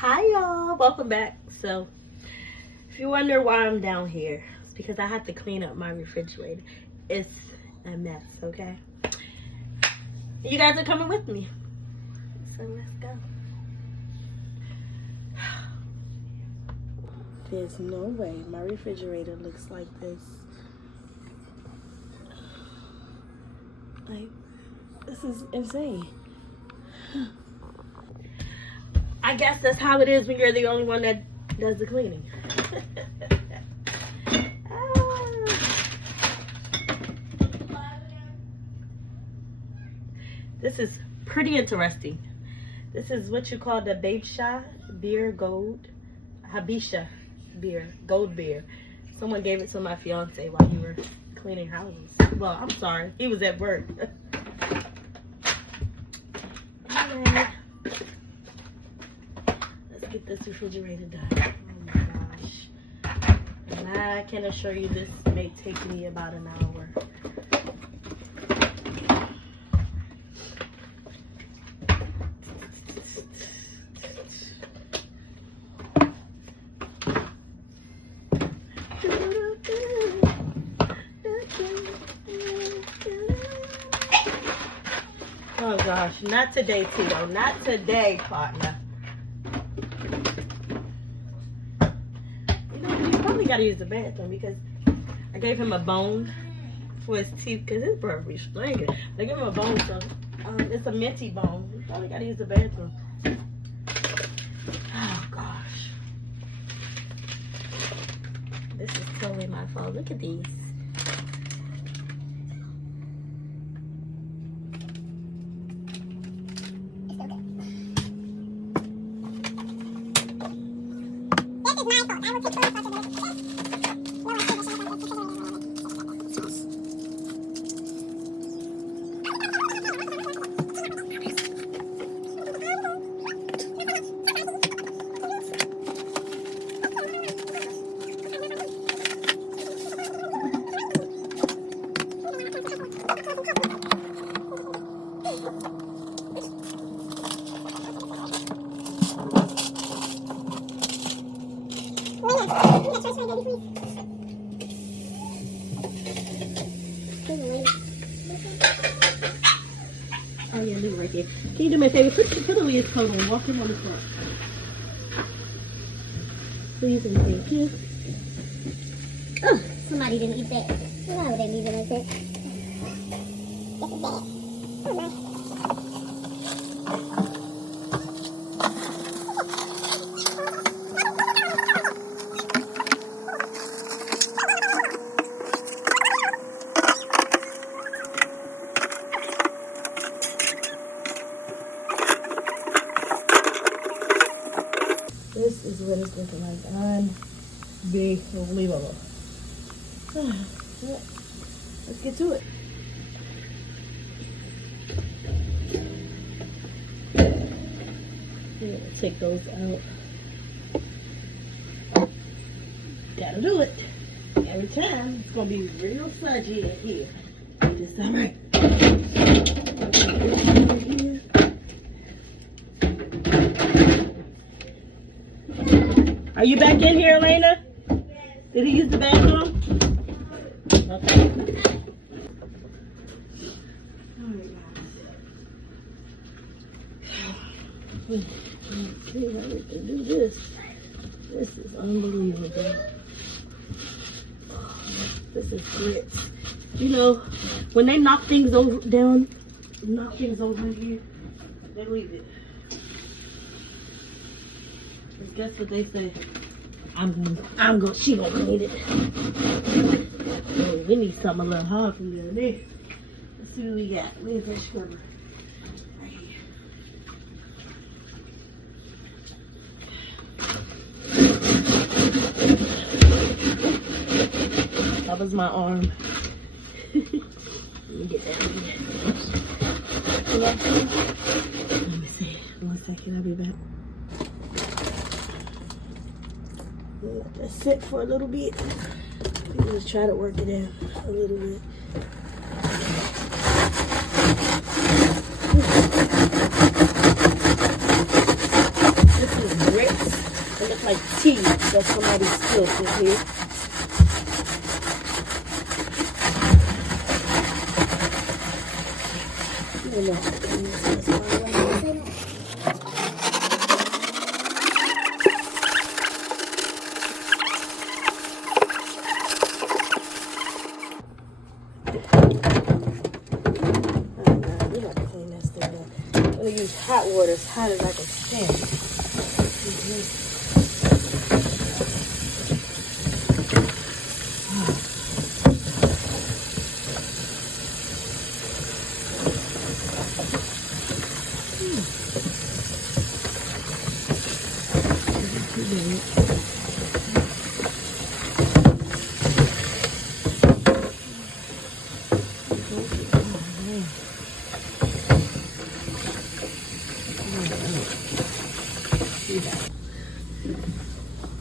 Hi y'all, welcome back. So if you wonder why I'm down here, it's because I had to clean up my refrigerator. It's a mess, okay? You guys are coming with me, so let's go. There's no way my refrigerator looks like this. Like, this is insane. I guess that's how it is when you're the only one that does the cleaning. This is pretty interesting. This is what you call the Babesha beer gold. Habisha beer, gold beer. Someone gave it to my fiance while you were cleaning houses. Well, I'm sorry. He was at work. Anyway, let's get this refrigerator done. Oh my gosh. And I can assure you this may take me about an hour. Oh gosh, not today, Tito. Not today, partner. You know, you probably gotta use the bathroom because I gave him a bone for his teeth because his breath be stinking. I gave him a bone, so it's a minty bone. You probably gotta use the bathroom. Oh gosh. This is totally my fault. Look at these. Oh yeah, leave it right there. Can you do me a favor? Put Aaliyah's coat on. Walk him on the front. Please and thank you. Oh, somebody didn't eat that. Why would they leave it like that? That's bad. Oh my. This is what it's looking like. Unbelievable. Let's get to it. Yeah, take those out. Gotta do it. Every time it's gonna be real sludgy in here. This time right. Are you back in here, Elena? Did he use the bathroom? Okay. Alright, guys. Let's see how we can do this. This is unbelievable. This is great. You know, when they knock things over down, knock things over here, they leave it. But guess what they say? She gonna need it. Oh, we need something a little hard from the other day. Let's see what we got. Where's that scrubber? Right here. That was my arm. Let me get that in here. Let me see. 1 second, I'll be back. Let that sit for a little bit. Let's try to work it in a little bit. This is grit. like tea that somebody spilled in here. I'm gonna use hot water as hot as I can stand.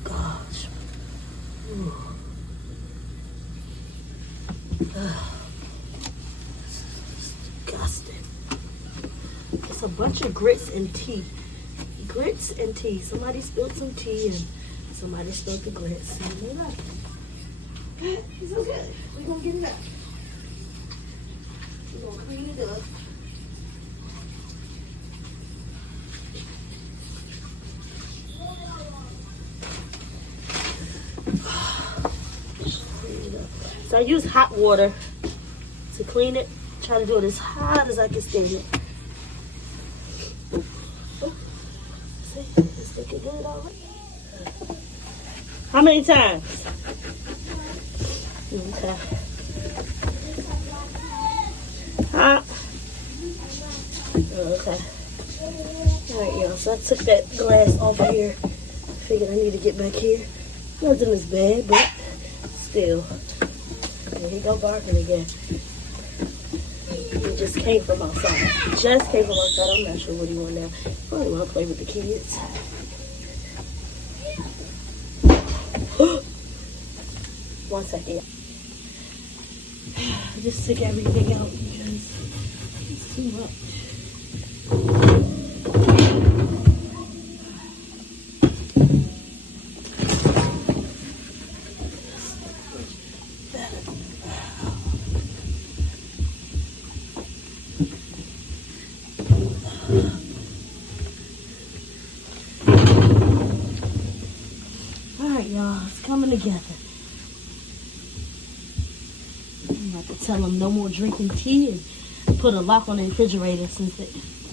Gosh. Disgusting. It's a bunch of grits and tea. Grits and tea. Somebody spilled some tea and somebody spilled the grits. It's okay. We're gonna get it up. We're gonna clean it up. So I use hot water to clean it. Try to do it as hot as I can stand it. See, it's looking good already. How many times? Okay. Hot. Okay. Alright, y'all. So I took that glass off of here. Figured I need to get back here. Nothing is bad, but still. Here he go barking again. He just came from outside. Just came from outside. I'm not sure what he want now. Probably want to play with the kids. One second. I just took everything out because it's too much. Y'all, it's coming together. I'm about to tell them no more drinking tea and put a lock on the refrigerator since they...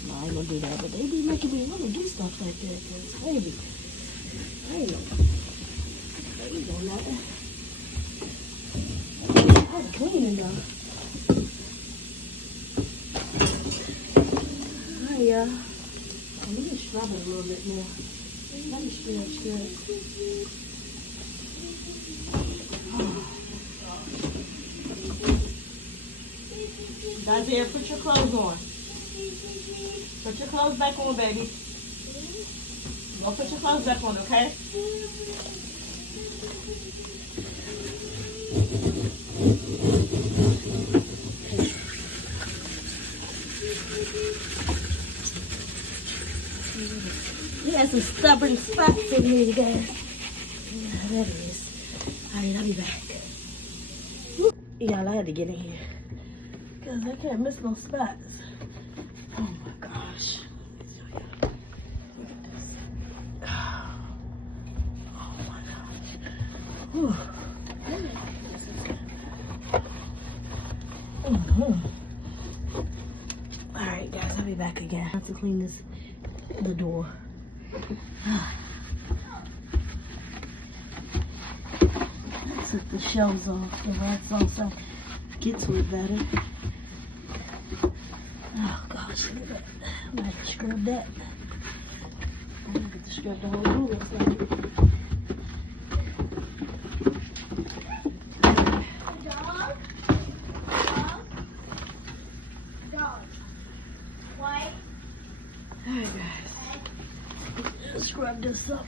No, I ain't gonna do that, but they be making me want to do stuff like that because it's crazy. There you go, nothing. I'm cleaning though. Alright, y'all. Let me just rub it a little bit more. Let me stretch good. Guys, here, put your clothes on. Put your clothes back on, baby. Go put your clothes back on, okay? You got some stubborn spots in here, guys. Yeah, that is. Alright, I'll be back. Y'all, I had to get in here. Because I can't miss no spots. Oh my gosh. Look at this. Oh my gosh. Whew. Alright guys, I'll be back again. I have to clean the door. Took the shelves off, the racks off, so get to it better. Oh gosh, look at that. I'm gonna have to scrub that. I'm gonna have to scrub the whole room. Dog. What? Alright guys. Let's scrub this up.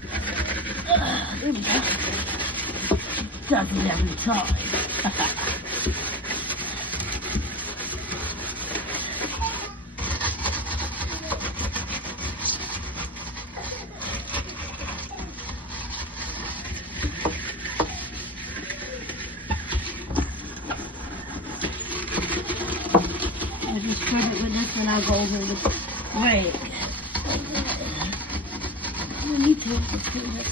There we go. Does it every time. And I'll go over with the bread. Oh, me too. Let's do this.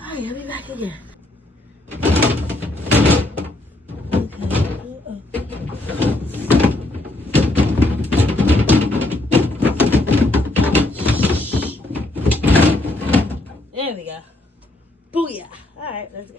Alright, I'll be back again. There we go. Booyah. Alright, let's go.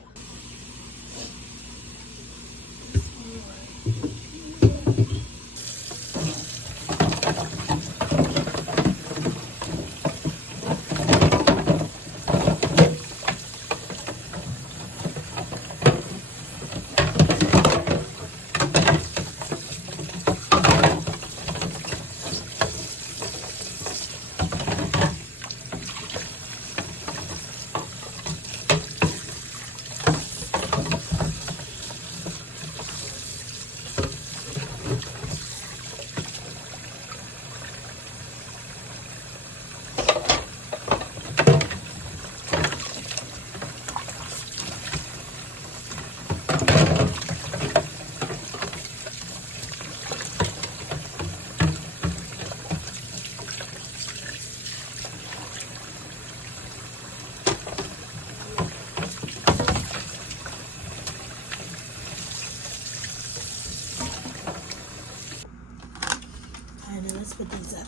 Alright, now let's put these up.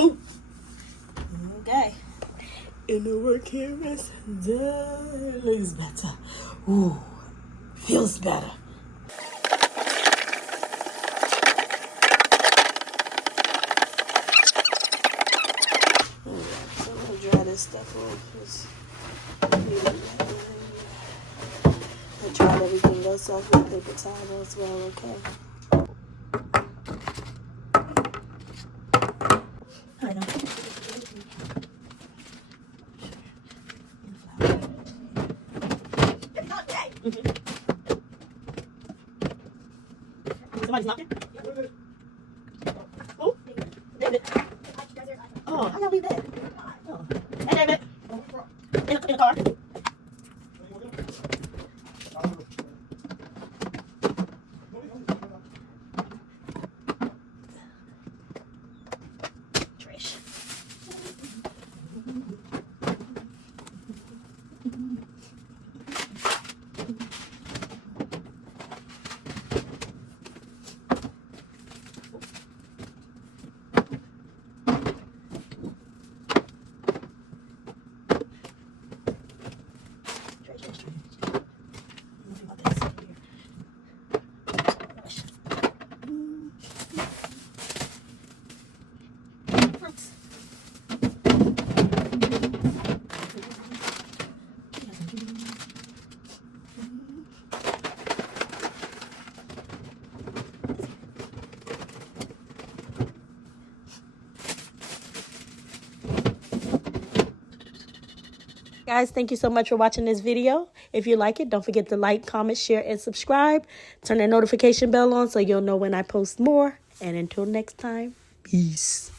Ooh. Okay. And the work here is done. Looks better. Ooh. Feels better. Dry this stuff off. I tried everything else off with paper towel as well, okay? I know. Somebody's knocking? Oh, David. Oh, how y'all leave that? Oh. Hey, David. In the car. Trash. Guys, thank you so much for watching this video. If you like it, don't forget to like, comment, share, and subscribe. Turn that notification bell on so you'll know when I post more. And until next time, peace.